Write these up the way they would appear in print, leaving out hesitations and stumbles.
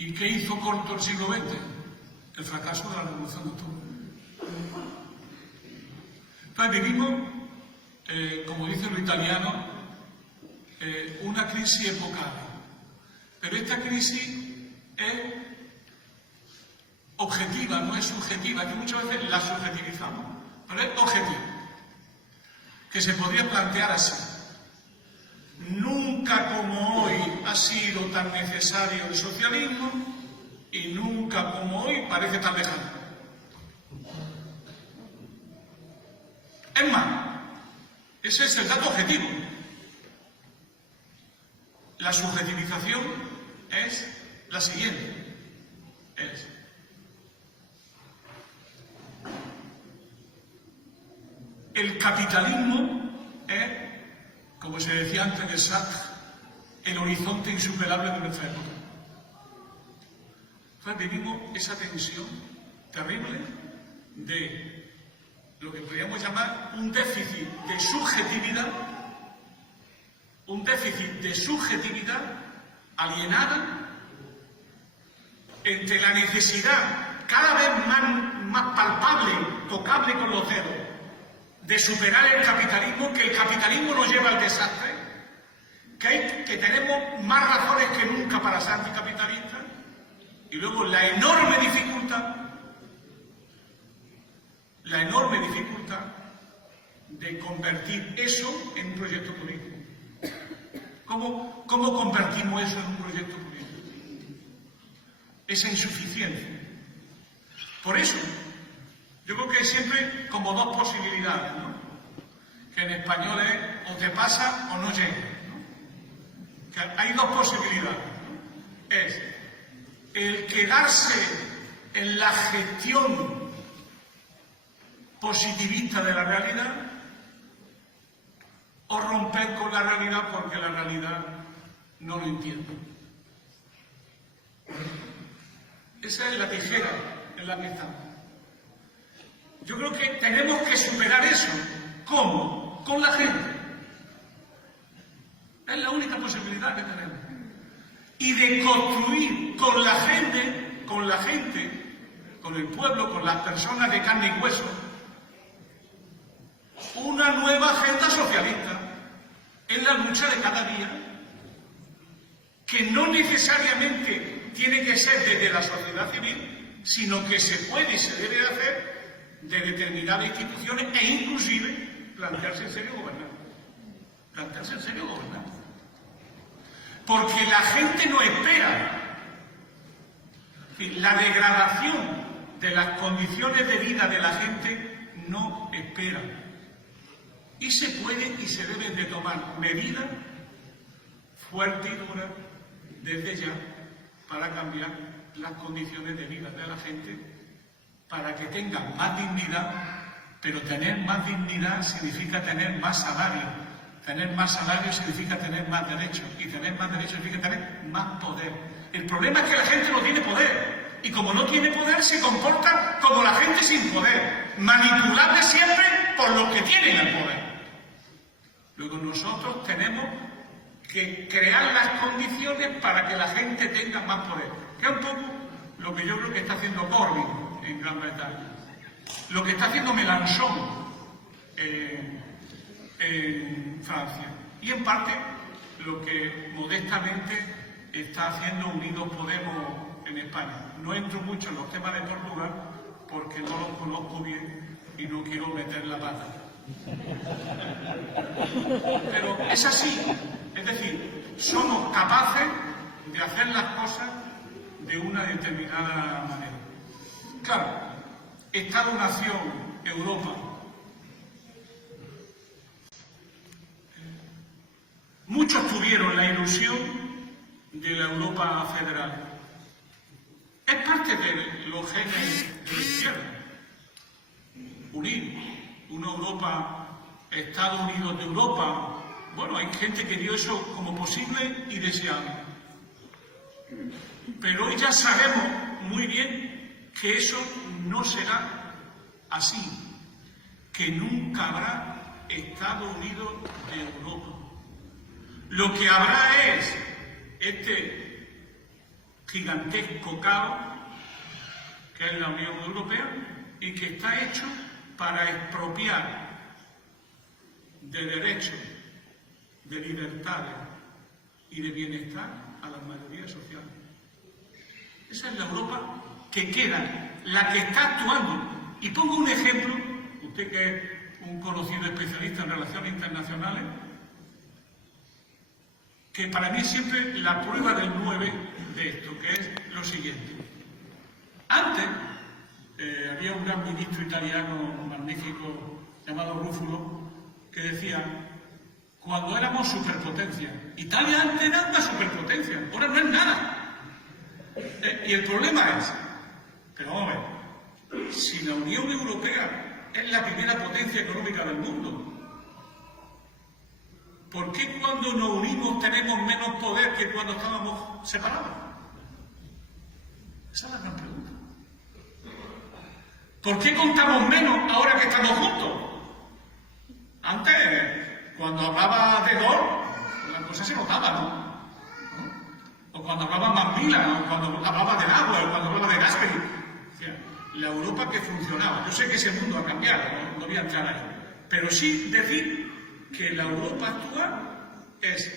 ¿Y qué hizo corto el siglo XX? El fracaso de la Revolución de Octubre. Entonces vivimos, como dicen los italianos, una crisis epocal. Pero esta crisis es objetiva, no es subjetiva, que muchas veces la subjetivizamos, pero es objetiva. Que se podría plantear así. Nunca como hoy ha sido tan necesario el socialismo y nunca como hoy parece tan lejano. Es más, ese es el dato objetivo. La subjetivización es la siguiente. Es el capitalismo es, como se decía antes de Sartre, el horizonte insuperable de nuestra época. Entonces vivimos esa tensión terrible de lo que podríamos llamar un déficit de subjetividad alienada entre la necesidad cada vez más palpable, tocable con los dedos, de superar el capitalismo, que el capitalismo nos lleva al desastre, que tenemos más razones que nunca para ser anticapitalistas, y luego la enorme dificultad de convertir eso en un proyecto político. ¿Cómo convertimos eso en un proyecto político? Esa insuficiencia. Por eso, yo creo que hay siempre como dos posibilidades, ¿no? Que en español es o te pasa o no llega, ¿no? Que hay dos posibilidades, ¿no? Es el quedarse en la gestión positivista de la realidad o romper con la realidad porque la realidad no lo entiende. Esa es la tijera en la que estamos. Yo creo que tenemos que superar eso. ¿Cómo? Con la gente. Es la única posibilidad que tenemos. Y de construir con la gente, con el pueblo, con las personas de carne y hueso, una nueva agenda socialista en la lucha de cada día, que no necesariamente tiene que ser desde la sociedad civil, sino que se puede y se debe hacer de determinadas instituciones e inclusive plantearse en serio gobernar. Plantearse en serio gobernar. Porque la gente no espera. La degradación de las condiciones de vida de la gente no espera. Y se puede y se deben de tomar medidas fuertes y duras desde ya para cambiar las condiciones de vida de la gente, para que tengan más dignidad, pero tener más dignidad significa tener más salario. Tener más salario significa tener más derechos, y tener más derechos significa tener más poder. El problema es que la gente no tiene poder, y como no tiene poder se comporta como la gente sin poder, manipulable siempre por los que tienen el poder. Luego nosotros tenemos que crear las condiciones para que la gente tenga más poder, que es un poco lo que yo creo que está haciendo Corbyn en Gran Bretaña, lo que está haciendo Mélenchon en Francia, y en parte lo que modestamente está haciendo Unidos Podemos en España. No entro mucho en los temas de Portugal porque no los conozco bien y no quiero meter la pata. Pero es así, es decir, somos capaces de hacer las cosas de una determinada manera. Claro, Estado-nación, Europa. Muchos tuvieron la ilusión de la Europa federal. Es parte de los genes de la izquierda. Unir una Europa, Estados Unidos de Europa. Bueno, hay gente que vio eso como posible y deseable. Pero hoy ya sabemos muy bien que eso no será así, que nunca habrá Estados Unidos de Europa. Lo que habrá es este gigantesco caos que es la Unión Europea y que está hecho para expropiar de derechos, de libertades y de bienestar a las mayorías sociales. Esa es la Europa que queda, la que está actuando. Y pongo un ejemplo, usted que es un conocido especialista en relaciones internacionales, que para mí es siempre la prueba del 9 de esto, que es lo siguiente. Antes había un gran ministro italiano magnífico llamado Rúfulo que decía, cuando éramos superpotencia, Italia antes era una superpotencia, ahora no es nada. Y el problema es, pero vamos a ver, si la Unión Europea es la primera potencia económica del mundo, ¿por qué cuando nos unimos tenemos menos poder que cuando estábamos separados? Esa es la gran pregunta. ¿Por qué contamos menos ahora que estamos juntos? Antes, cuando hablaba de Gol, la cosa se notaba, ¿no? O cuando hablaba Mamila, o cuando hablaba del agua, o cuando hablaba de Gasperi. O sea, la Europa que funcionaba. Yo sé que ese mundo ha cambiado, no voy a entrar ahí. Pero sí decir que la Europa actual es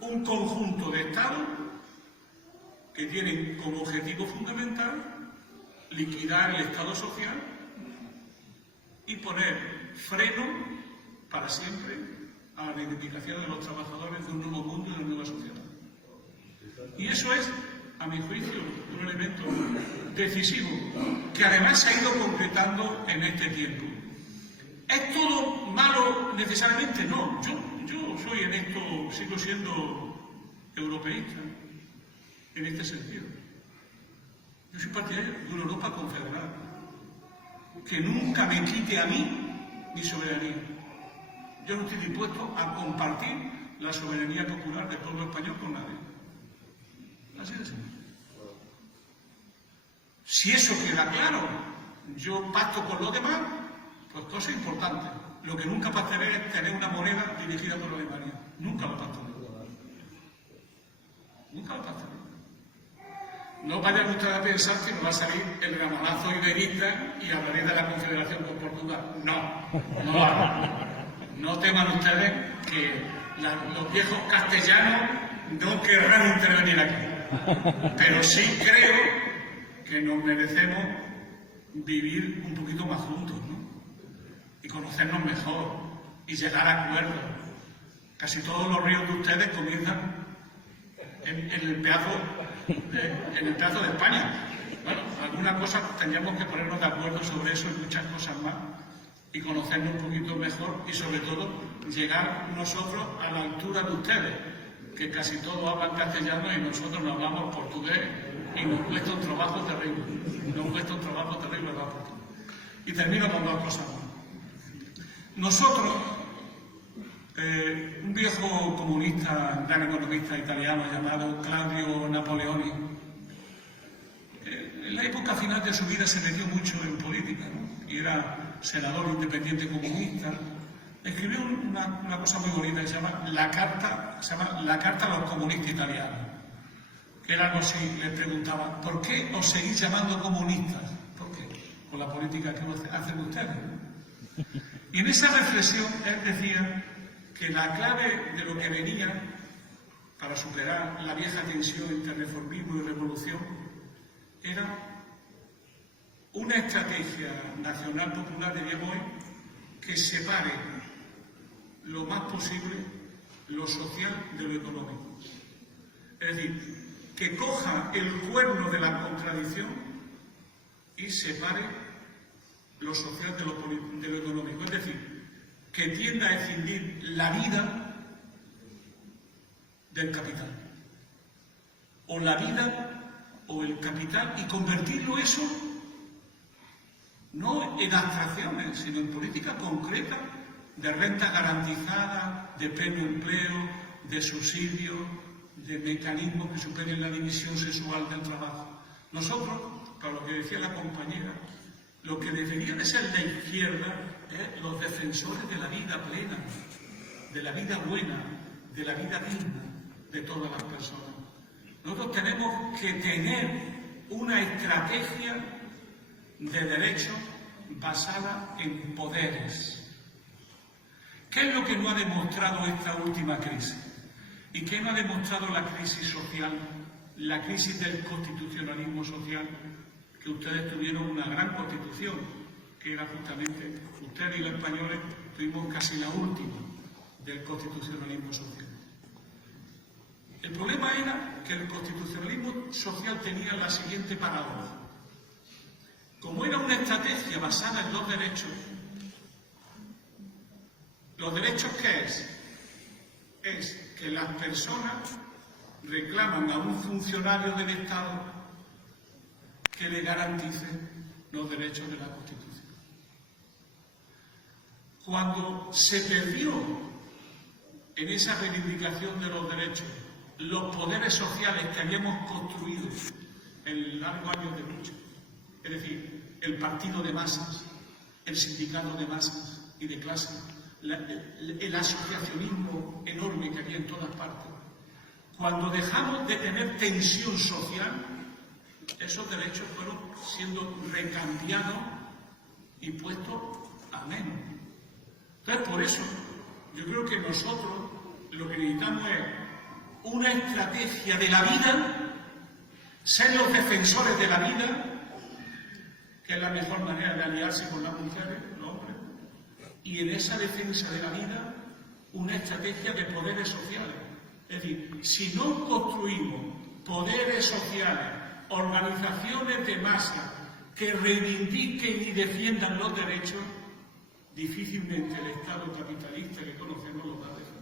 un conjunto de estados que tienen como objetivo fundamental liquidar el Estado social y poner freno para siempre a la reivindicación de los trabajadores de un nuevo mundo y de una nueva sociedad. Y eso es, a mi juicio, un elemento decisivo que además se ha ido concretando en este tiempo. ¿Es todo malo necesariamente? No. Yo soy en esto, sigo siendo europeísta, en este sentido. Yo soy partidario de una Europa confederada, que nunca me quite a mí mi soberanía. Yo no estoy dispuesto a compartir la soberanía popular del pueblo español con nadie. Así de simple. Si eso queda claro, yo pacto con los demás, pues cosa importante. Lo que nunca pactaré es tener una moneda dirigida por Alemania. Nunca lo pactaré. Nunca lo pactaré. No vayan ustedes a pensar que me va a salir el ramalazo iberista y hablaré de la confederación con Portugal. No. No teman ustedes que los viejos castellanos no querrán intervenir aquí. Pero sí creo que nos merecemos vivir un poquito más juntos, ¿no? Y conocernos mejor y llegar a acuerdos. Casi todos los ríos de ustedes comienzan en el pedazo de España. Bueno, alguna cosa tendríamos que ponernos de acuerdo sobre eso y muchas cosas más y conocernos un poquito mejor y sobre todo llegar nosotros a la altura de ustedes, que casi todos hablan castellano y nosotros no hablamos portugués y nos cuesta un trabajo terrible. Nos cuesta un trabajo terrible hablar portugués. Y termino con dos cosas más. Nosotros, un viejo comunista, gran economista italiano llamado Claudio Napoleoni, en la época final de su vida se metió mucho en política, ¿no? Y era senador independiente comunista. Escribió una cosa muy bonita que se llama La Carta a los comunistas italianos. Que era algo así, les preguntaba, ¿por qué os seguís llamando comunistas? ¿Por qué? Con la política que hacen ustedes, ¿no? Y en esa reflexión él decía que la clave de lo que venía para superar la vieja tensión entre reformismo y revolución era una estrategia nacional popular, diríamos hoy, que separe lo más posible lo social de lo económico. Es decir, que coja el cuerno de la contradicción y separe lo social de lo económico. Es decir, que tienda a escindir la vida del capital. O la vida o el capital y convertirlo eso no en abstracciones, sino en política concreta de renta garantizada, de pleno empleo, de subsidios, de mecanismos que superen la división sexual del trabajo. Nosotros, para lo que decía la compañera, lo que debería de ser la izquierda es los defensores de la vida plena, de la vida buena, de la vida digna de todas las personas. Nosotros tenemos que tener una estrategia de derechos basada en poderes. ¿Qué es lo que no ha demostrado esta última crisis? ¿Y qué no ha demostrado la crisis social, la crisis del constitucionalismo social? Que ustedes tuvieron una gran constitución, que era justamente, ustedes y los españoles tuvimos casi la última del constitucionalismo social. El problema era que el constitucionalismo social tenía la siguiente paradoja. Como era una estrategia basada en ¿los derechos qué es? Es que las personas reclaman a un funcionario del Estado que le garantice los derechos de la Constitución. Cuando se perdió en esa reivindicación de los derechos los poderes sociales que habíamos construido en largos años de lucha, es decir, el partido de masas, el sindicato de masas y de clase, el asociacionismo enorme que había en todas partes, cuando dejamos de tener tensión social, esos derechos fueron siendo recambiados y puestos a menos. Entonces, por eso, yo creo que nosotros lo que necesitamos es una estrategia de la vida, ser los defensores de la vida, que es la mejor manera de aliarse con las mujeres, los hombres, y en esa defensa de la vida, una estrategia de poderes sociales. Es decir, si no construimos poderes sociales, organizaciones de masa que reivindiquen y defiendan los derechos, difícilmente el Estado capitalista que conocemos los va a defender.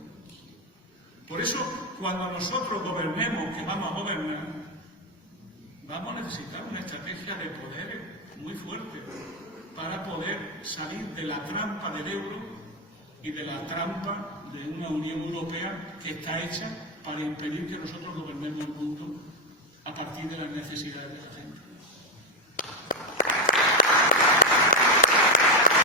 Por eso, cuando nosotros gobernemos, que vamos a gobernar, vamos a necesitar una estrategia de poderes muy fuerte para poder salir de la trampa del euro y de la trampa de una Unión Europea que está hecha para impedir que nosotros gobernemos el mundo a partir de las necesidades de la gente.